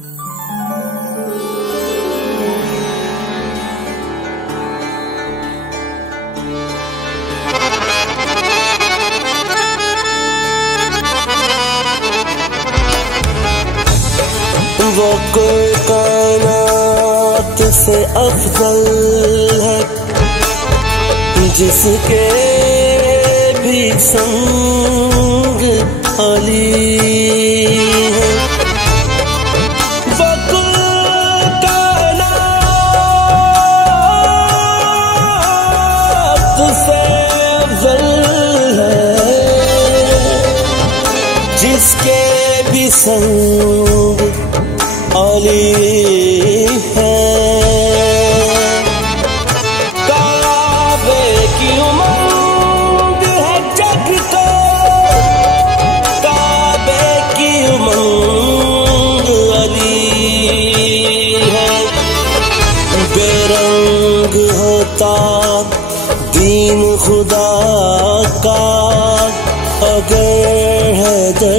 वो कोई कायनात से अफजल है, जिसके भी संग अली है। वो कोई कायनात से अफजल है, जिसके भी संग अली है। काबे की उमंग है जग को, काबे की उमंग अली है। बेरंग होता दीन खुदा का, अगर हैदर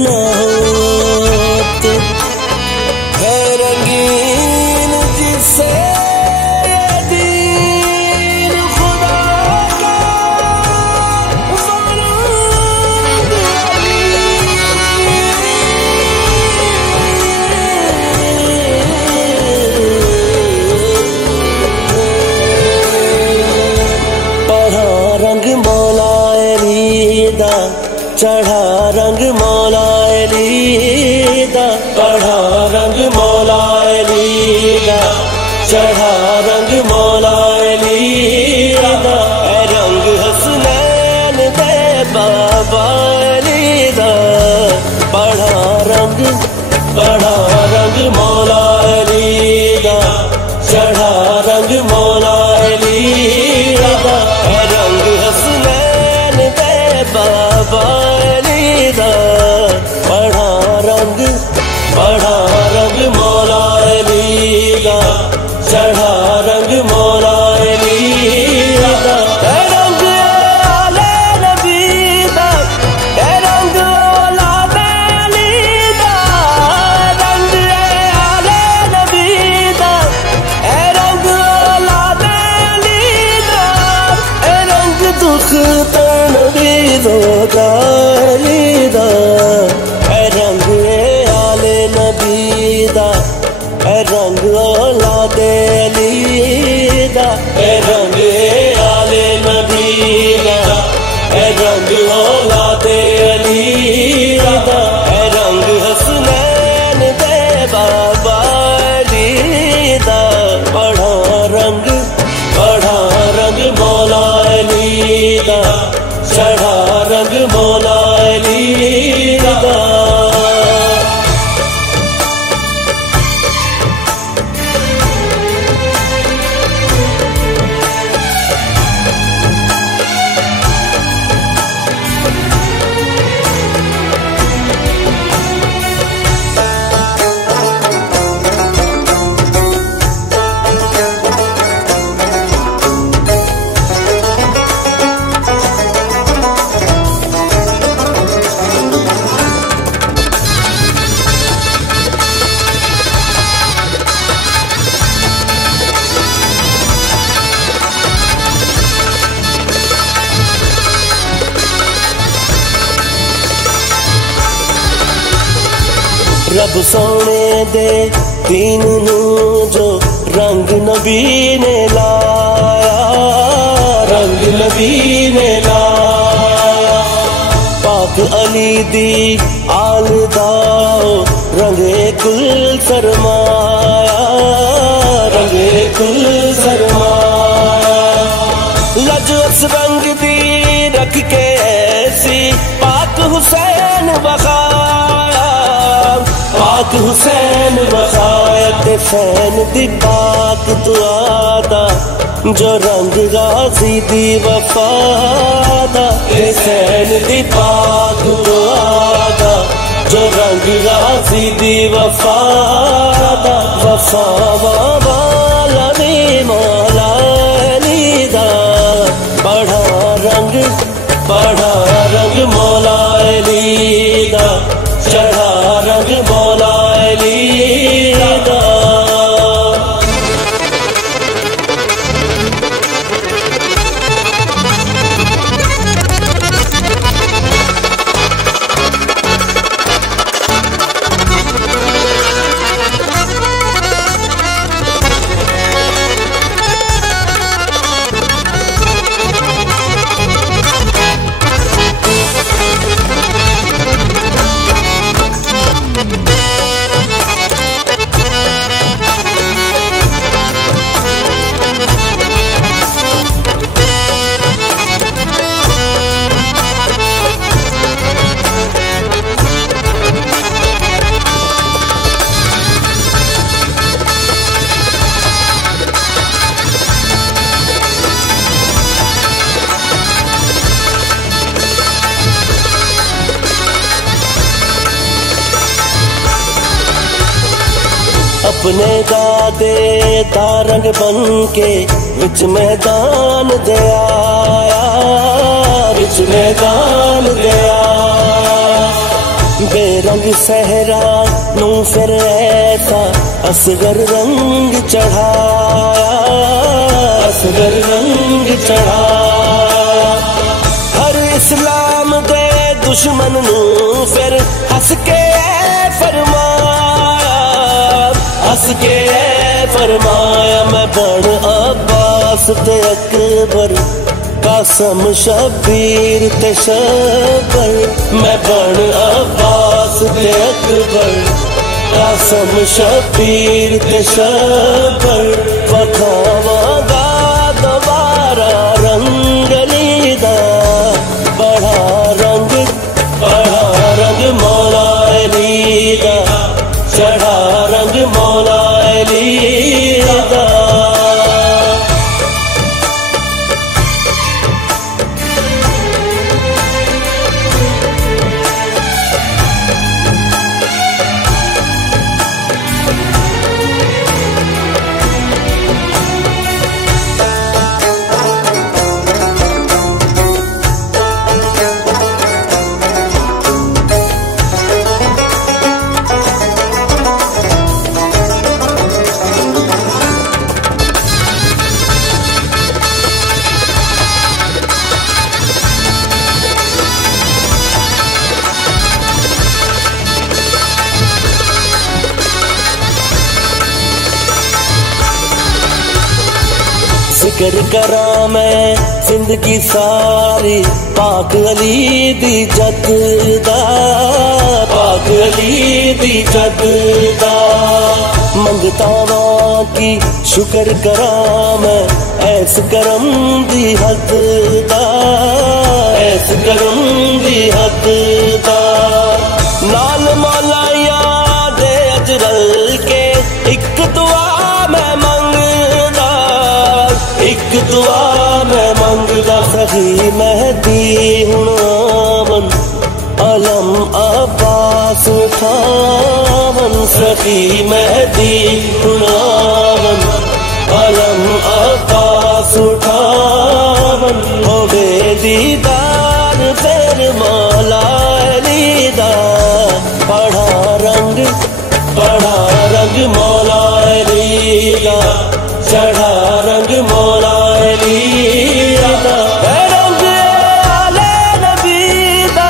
न होते। है रंगीन जिससे दीन खुदा का, वरंग अली। पढ़ा रंग मौला अली दा, चढ़ा रंग मौला अली दा। पढ़ा रंग मौला अली दा, चढ़ा रंग मौला अली दा। रंग हसनैन दे बाबा अली दा। पढ़ा रंग मौला अली दा, चढ़ा रंग मौला अली दा। रंग हसनैन दे बाबा अली दा। पढ़ा रंग मौला अली दा, चढ़ा रंग मौला अली दा। रंग आले नबी दा, रंग औलादे अली दा। रंग आले नबी दा, रंग औलादे अली दा। रंग दुख तन दी दो अली दा। रंग आले नबी दा, रंग औलादे अली दा। रंग आले नबी दा, रंग औलादे अली दा। रंग हसनैन दे बाबा अली दा। पढ़ा रंग मौला अली दा, चढ़ा रंग मौला अली दा। रब सोने दे दीन नू जो रंग नबी ने लाया, रंग नबी ने लाया। पाक अली दी आल दाओ रंगे कुल सरमाया, रंगे कुल सरमाया। लजवस रंग दी रख के ऐसी पाक हुसैन बखाया, पाक हुसैन बखायत फैन दी पाक दुआदा। जो रंग गाजी दी वफादा, हुसैन दी पाक दुआदा। जो रंग गाजी दी वफादा। वफा वाला दी मौला अली दा। पढ़ा रंग मौला अली दा, चढ़ा रंग मौला अली अपने दादे दारंग बन के विच मैदान दे आया, विच मैदान दे आया। बेरंग सहरा नू फिर ऐसा असगर रंग चढ़ाया, असगर रंग चढ़ाया। हर इस्लाम दे दुश्मन नू फिर हंस के फरमाया, हंस के फरमाया। मैं बन अब्बास ते अकबर, कासम शबीर ते शबर। मैं बन अब्बास ते अकबर, कासम शबीर ते शबर। वखावांगा दोबारा रंगली दा, बढ़ा रंग मौला अली दा, चढ़ा रंग मौला अली दा। जिक्र करा मैं जिंदगी सारी पाक अली दी जद दा, पाक अली दी जद दा। मंगतावां की शुक्र करा मैं ऐस करम दी हद दा, ऐस करम दी हद दा। नाल मौलाया दे अजरल के एक दुआ मैं मंगदा, एक दुआ मैं मंगदा। सही महदी हुण आवन, अलम अब्बास उठावन। सही महदी हुण आवन, अलम अब्बास उठावन। होवे दीदार फिर मौला अली दा, बढ़ा रंग मौला अली दा, चढ़ा रंग मौला अली दा। रंग आले नबी दा,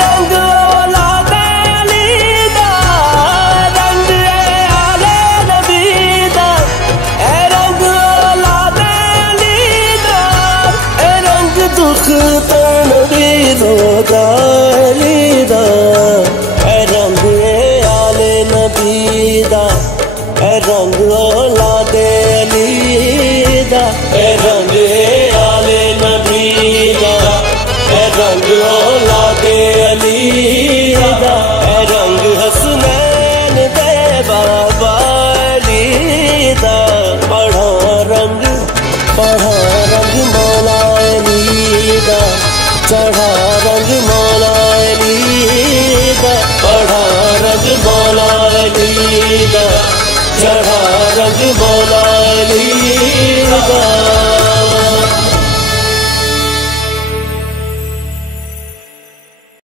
रंग औलादे अली दा। रंग आले नबी दा, रंग औलादे अली दा। रंग दुख तनवीर दा अली दा। रंग आले नबी दा, रंग औलादे अली दा। रंग आले नबी दा, रंग औलादे अली दा। रंग हसनैन दे बाबा अली दा। बढ़ा रंग मौला अली दा, चढ़ा रंग मौला अली दा। बढ़ा रंग मौला अली दा, चढ़ा रंग मौला अली दा।